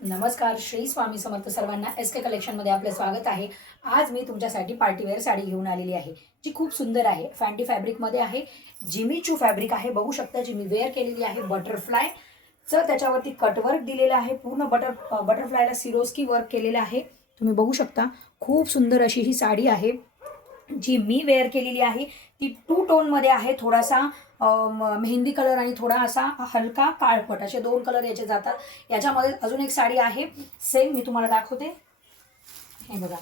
नमस्कार, श्री स्वामी समर्थ सर्वांना एस के कलेक्शनमध्ये आपले स्वागत आहे। आज मी तुमच्यासाठी पार्टीवेअर साडी घेऊन आलेली आहे, जी खूप सुंदर आहे। फॅन्टी फॅब्रिकमध्ये आहे, जिमी चू फॅब्रिक आहे, बघू शकता जी मी वेअर केलेली आहे। बटरफ्लायचं त्याच्यावरती कटवर्क दिलेलं आहे, पूर्ण बटरफ्लायला सिरोस्की वर्क केलेलं आहे, तुम्ही बघू शकता। खूप सुंदर अशी ही साडी आहे जी मी वेअर केलेली आहे। ती टू टोनमध्ये आहे, थोडासा मेहंदी कलर आणि थोडा असा हलका काळपट, असे दोन कलर याचे जातात। याच्यामध्ये अजून एक साडी आहे, सेम मी तुम्हाला दाखवते। हे बघा,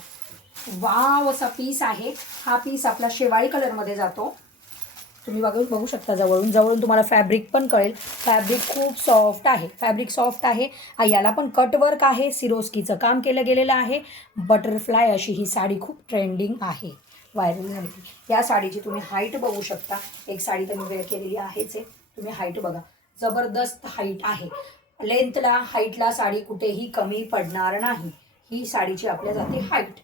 वाव असा पीस आहे। हा पीस आपला शेवाळी कलरमध्ये जातो, तुम्ही बघू शकता। जवळून तुम्हाला फॅब्रिक पण कळेल। फॅब्रिक खूप सॉफ्ट आहे, फॅब्रिक सॉफ्ट आहे। याला पण कटवर्क आहे, सिरोस्कीचं काम केलं गेलेलं आहे। बटरफ्लाय अशी ही साडी खूप ट्रेंडिंग आहे, व्हायरल झालेली। या साडीची तुम्ही हाईट बघू शकता। एक साडी तर मी वेअर केलेली आहेच आहे, तुम्ही हाईट बघा, जबरदस्त हाईट आहे। लेंथला हाईटला साडी कुठेही कमी पडणार नाही। ही साडीची आपल्या जाते हाईट।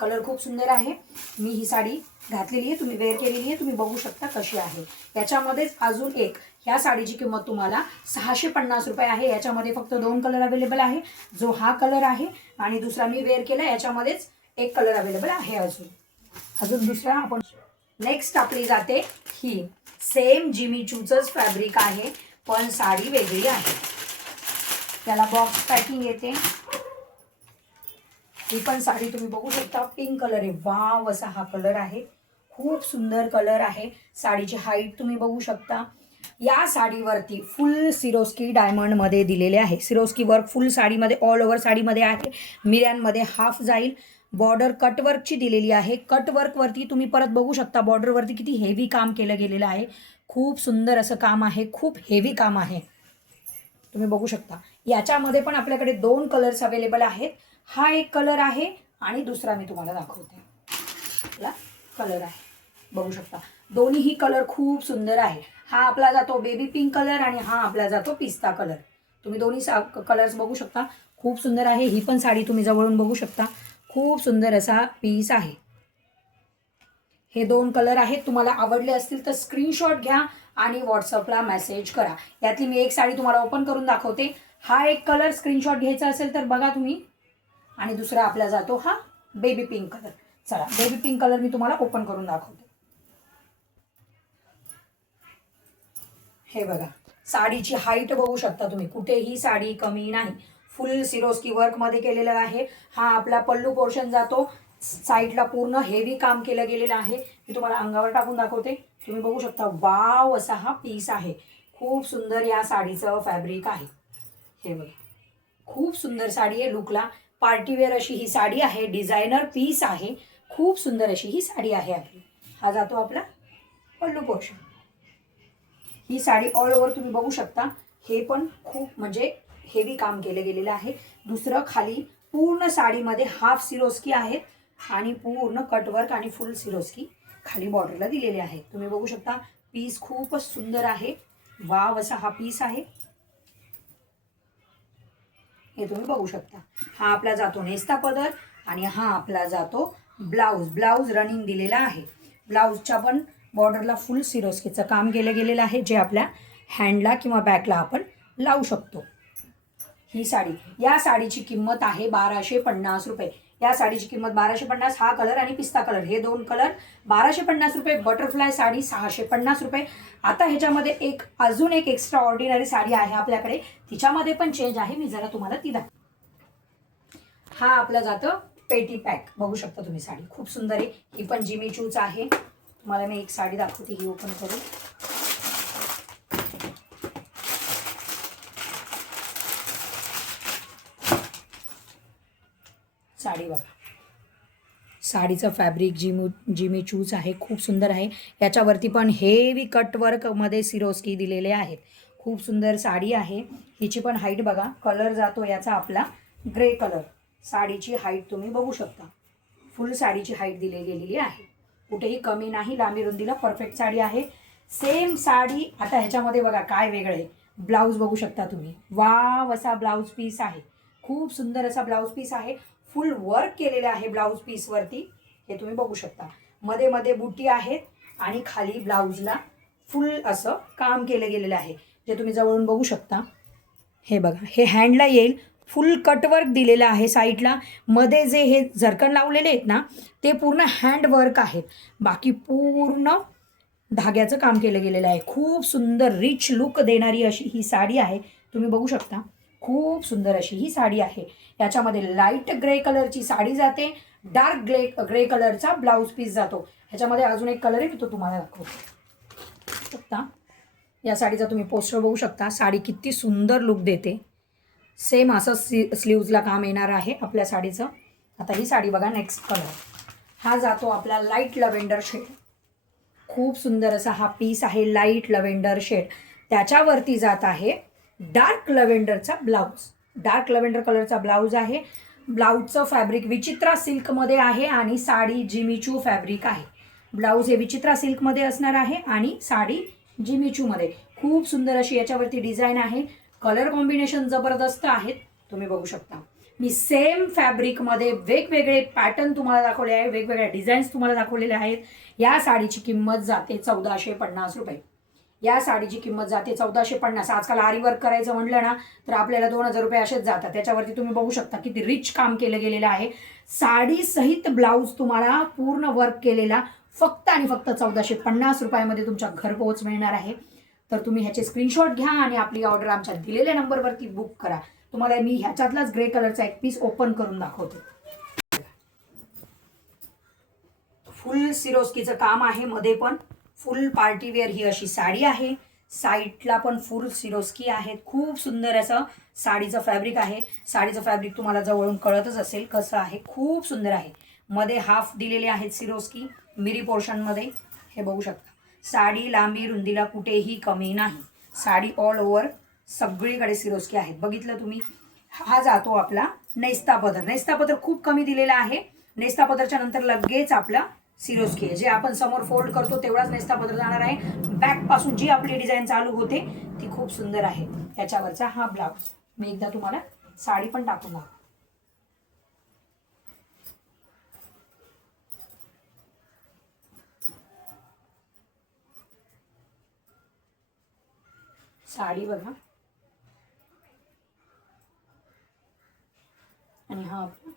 कलर खूप सुंदर आहे। मी ही साडी घातलेली आहे, तुम्ही वेअर केलेली आहे, तुम्ही बघू शकता कशी आहे। याच्यामध्येच अजून एक, ह्या साडीची किंमत तुम्हाला 650 रुपये आहे। याच्यामध्ये फक्त दोन कलर अवेलेबल आहे, जो हा कलर आहे आणि दुसरा मी वेअर केला, याच्यामध्येच एक कलर अवेलेबल आहे। अजून दुसरा आपण नेक्स्ट आपली जाते ही सेम जिमी चूचंच फॅब्रिक आहे, पण साडी वेगळी आहे। त्याला बॉक्स पॅकिंग येते। ही पण साडी तुम्ही बघू शकता, पिंक कलर आहे, वाव असा हा कलर आहे, खूप सुंदर कलर आहे। साडीची हाईट तुम्ही बघू शकता। या साडीवरती फुल सिरोस्की डायमंडमध्ये दिलेले आहे। सिरोस्की वर्क फुल साडीमध्ये, ऑल ओव्हर साडीमध्ये आहे। मिऱ्यांमध्ये हाफ जाईल। बॉर्डर कटवर्कची दिलेली आहे। कटवर्कवरती तुम्ही परत बघू शकता, बॉर्डरवरती किती हेवी काम केलं गेलेलं आहे। खूप सुंदर असं काम आहे, खूप हेवी काम आहे, तुम्ही बघू शकता। याच्यामध्ये पण आपल्याकडे दोन कलर्स अवेलेबल आहेत। हा एक कलर आहे आणि दुसरा मी तुम्हाला दाखवते, कलर आहे, बघू शकता। दोन्हीही कलर खूप सुंदर आहे। हा आपला जातो बेबी पिंक कलर आणि हा आपला जातो पिस्ता कलर। तुम्ही दोन्ही कलर्स बघू शकता, खूप सुंदर आहे। ही पण साडी तुम्ही जवळून बघू शकता, खूप सुंदर असा पीस आहे। हे दोन कलर आहेत, तुम्हाला आवडले असतील तर स्क्रीनशॉट घ्या आणि व्हॉट्सअपला मेसेज करा। यातली मी एक साडी तुम्हाला ओपन करून दाखवते। हा एक कलर स्क्रीनशॉट घ्यायचा असेल तर बघा तुम्ही, आणि दुसरा आपला जातो हा बेबी पिंक कलर। चला, बेबी पिंक कलर मी तुम्हाला ओपन करून दाखवते। हे बघा, साडीची हाईट बघू शकता तुम्ही, कुठेही साडी कमी नाही। फुल सिरोस्की वर्कमध्ये केलेलं आहे। हा आपला पल्लू पोर्शन जातो, साईडला पूर्ण हेवी काम केलं गेलेलं आहे। मी तुम्हाला अंगावर टाकून दाखवते, तुम्ही बघू शकता। वाव असा हा पीस आहे, खूप सुंदर या साडीचं फॅब्रिक आहे। हे बघा, खूप सुंदर साडी आहे, लुकला पार्टीवेअर अशी ही साडी आहे। डिझायनर पीस आहे, खूप सुंदर अशी ही साडी आहे आपली। हा जातो आपला पल्लू पोर्शन। ही साडी ऑल ओव्हर तुम्ही बघू शकता, हे पण खूप म्हणजे हेवी काम केलं गेलेलं आहे। दुसरं खाली पूर्ण साडीमध्ये हाफ सिरोस्की आहे आणि पूर्ण कटवर्क आणि फुल सिरोस्की खाली बॉर्डरला दिलेले आहे, तुम्ही बघू शकता। पीस खूपच सुंदर आहे, वाव असा हा पीस आहे, हे तुम्ही बघू शकता। हा आपला जातो नेस्ता पदर आणि हा आपला जातो ब्लाउज। ब्लाउज रनिंग दिलेला आहे। ब्लाउजच्या पण बॉर्डरला फुल सिरोस्कीचं काम केलं गेलेलं आहे, जे आपल्या हँडला किंवा बॅकला आपण लावू शकतो। ही साडी, या साडीची किंमत आहे 1250 रुपये। या साडीची किंमत 1250। हा कलर आणि पिस्ता कलर, हे दोन कलर 1250 रुपये। बटरफ्लाय साडी 650 रुपये। आता ह्याच्यामध्ये एक अजून एक एक्स्ट्रा ऑर्डिनरी साडी आहे आपल्याकडे, तिच्यामध्ये पण चेंज आहे, मी जरा तुम्हाला ती दाखवते। हा आपला जातं पेटी पॅक, बघू शकता तुम्ही। साडी खूप सुंदर आहे, ही पण जिमी चूच आहे। तुम्हाला मी एक साडी दाखवते, ही ओपन करून। साडी बघा, साडीचं फॅब्रिक जिमी चूच आहे, खूप सुंदर आहे। याच्यावरती पण हेवी कटवर्कमध्ये सिरोस्की दिलेले आहेत, खूप सुंदर साडी आहे। हिची पण हाईट बघा, कलर जातो याचा आपला ग्रे कलर। साडीची हाईट तुम्ही बघू शकता, फुल साडीची हाईट दिली गेलेली आहे, कुठेही कमी नाही, लांबी रुंदीला परफेक्ट साडी आहे। सेम साडी। आता ह्याच्यामध्ये बघा काय वेगळं आहे, ब्लाऊज बघू शकता तुम्ही, वाव असा ब्लाऊज पीस आहे, खूप सुंदर असा ब्लाऊज पीस आहे। फुल वर्क केलेले आहे ब्लाऊज पीसवरती, हे तुम्ही बघू शकता। मध्ये मध्ये बुटी आहेत आणि खाली ब्लाऊजला फुल असं काम केलं गेलेलं आहे, जे तुम्ही जवळून बघू शकता। हे बघा, हे हँडला येईल, फुल कटवर्क दिलेलं आहे साईडला. मध्ये जे हे झरकण लावलेले आहेत ना ते पूर्ण हँडवर्क आहेत. बाकी पूर्ण धाग्याचं काम केलं गेलेलं आहे. खूप सुंदर रिच लुक देणारी अशी ही साडी आहे. तुम्ही बघू शकता खूप सुंदर अशी ही साडी आहे. याच्यामध्ये लाईट ग्रे कलरची साडी जाते, डार्क ग्रे कलरचा ब्लाऊज पीस जातो. ह्याच्यामध्ये अजून एक कलर आहे, मी तो तुम्हाला दाखवतो शकता. या साडीचा तुम्ही पोस्टर बघू शकता. साडी किती सुंदर लुक देते. सेम असं स्लीव्जला काम येणार आहे आपल्या साडीचं. आता ही साडी बघा, नेक्स्ट कलर हा जातो आपला लाईट लव्हेंडर शेड. खूप सुंदर असा हा पीस आहे, लाईट लव्हेंडर शेड. त्याच्यावरती जात आहे डार्क लव्हेंडरचा ब्लाऊज. डार्क लव्हेंडर कलरचा ब्लाऊज आहे. ब्लाऊजचं फॅब्रिक विचित्रा सिल्कमध्ये आहे आणि साडी जिमीचू फॅब्रिक आहे. ब्लाऊज हे विचित्रा सिल्कमध्ये असणार आहे आणि साडी जिमीचूमध्ये. खूप सुंदर अशी याच्यावरती डिझाईन आहे. कलर कॉम्बिनेशन जबरदस्त आहेत, तुम्ही बघू शकता. मी सेम फॅब्रिकमध्ये वेगवेगळे पॅटर्न तुम्हाला दाखवले आहे, वेगवेगळ्या डिझाईन्स तुम्हाला दाखवलेल्या आहेत. या साडीची किंमत जाते 1450 रुपये. या साडीची किंमत जाते 1450. आजकाल आरी वर्क करायचं म्हटलं ना तर आपल्याला 2000 रुपये असेच जातात. त्याच्यावरती तुम्ही बघू शकता किती रिच काम केलं गेलेलं आहे. साडी सहित ब्लाऊज तुम्हाला पूर्ण वर्क केलेला फक्त आणि फक्त 1450 रुपयामध्ये तुमच्या घरपोच मिळणार आहे. तर तुम्ही ह्याचे स्क्रीनशॉट घ्या आणि आपली ऑर्डर आमच्या दिलेल्या नंबरवरती बुक करा. तुम्हाला मी ह्याच्यातलाच ग्रे कलरचा एक पीस ओपन करून दाखवते. फुल सिरोस्कीचं काम आहे. मध्ये पण फुल पार्टीवेअर ही अशी साडी आहे. साईडला पण फुल सिरोस्की आहेत. खूप सुंदर असं साडीचं फॅब्रिक आहे. साडीचं फॅब्रिक तुम्हाला जवळून कळतच असेल कसं आहे. खूप सुंदर आहे. मध्ये हाफ दिलेले आहेत सिरोस्की मिरी पोर्शनमध्ये, हे बघू शकता. साडी लांबी रुंदीला कुठेही कमी नाही. साडी ऑल ओव्हर सगळीकडे सिरोस्की आहेत. बघितलं तुम्ही. हा जातो आपला नेस्ता पदर. नेस्ता पदर खूप कमी दिलेला आहे. नेस्ता पदरच्या नंतर लगेच आपला सिरोस्की आहे. जे आपण समोर फोल्ड करतो तेवढाच नेस्ता पदर जाणार आहे. बॅक पासून जी आपली डिझाईन चालू होते ती खूप सुंदर आहे. त्याच्यावरचा हा ब्लाऊज मी एकदा तुम्हाला साडी पण टाकून दाखवते. साडी बघा आणि हा आपला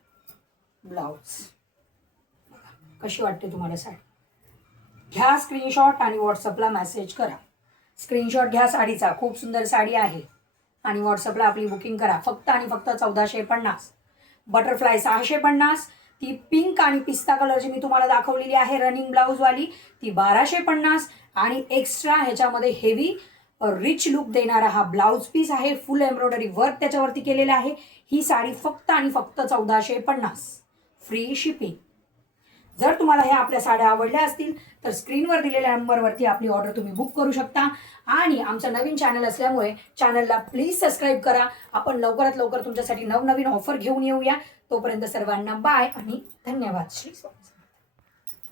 ब्लाऊज. कशी वाटते तुम्हाला साडी? घ्या स्क्रीनशॉट आणि व्हॉट्सअपला मेसेज करा. स्क्रीनशॉट घ्या साडीचा. खूप सुंदर साडी आहे आणि व्हॉट्सअपला आपली बुकिंग करा. फक्त आणि फक्त 1450. बटरफ्लाय 650. ती पिंक आणि पिस्ता कलरची मी तुम्हाला दाखवलेली आहे रनिंग ब्लाऊजवाली, ती 1250. आणि एक्स्ट्रा ह्याच्यामध्ये हेवी रिच लुक देणारा हा ब्लाऊज पीस आहे. फुल एम्ब्रॉयडरी वर्क त्याच्यावरती केलेलं आहे. ही साडी फक्त आणि फक्त 1450. Free shipping. जर तुम्हाला ह्या आपल्या साड्या आवडल्या असतील तर स्क्रीनवर दिलेल्या नंबरवरती आपली ऑर्डर तुम्ही बुक करू शकता. आणि आमचं नवीन चॅनल असल्यामुळे चॅनलला प्लीज सबस्क्राईब करा. आपण लवकरात लवकर तुमच्यासाठी नवनवीन ऑफर घेऊन येऊया. तोपर्यंत सर्वांना बाय आणि धन्यवाद. श्री स्वामी.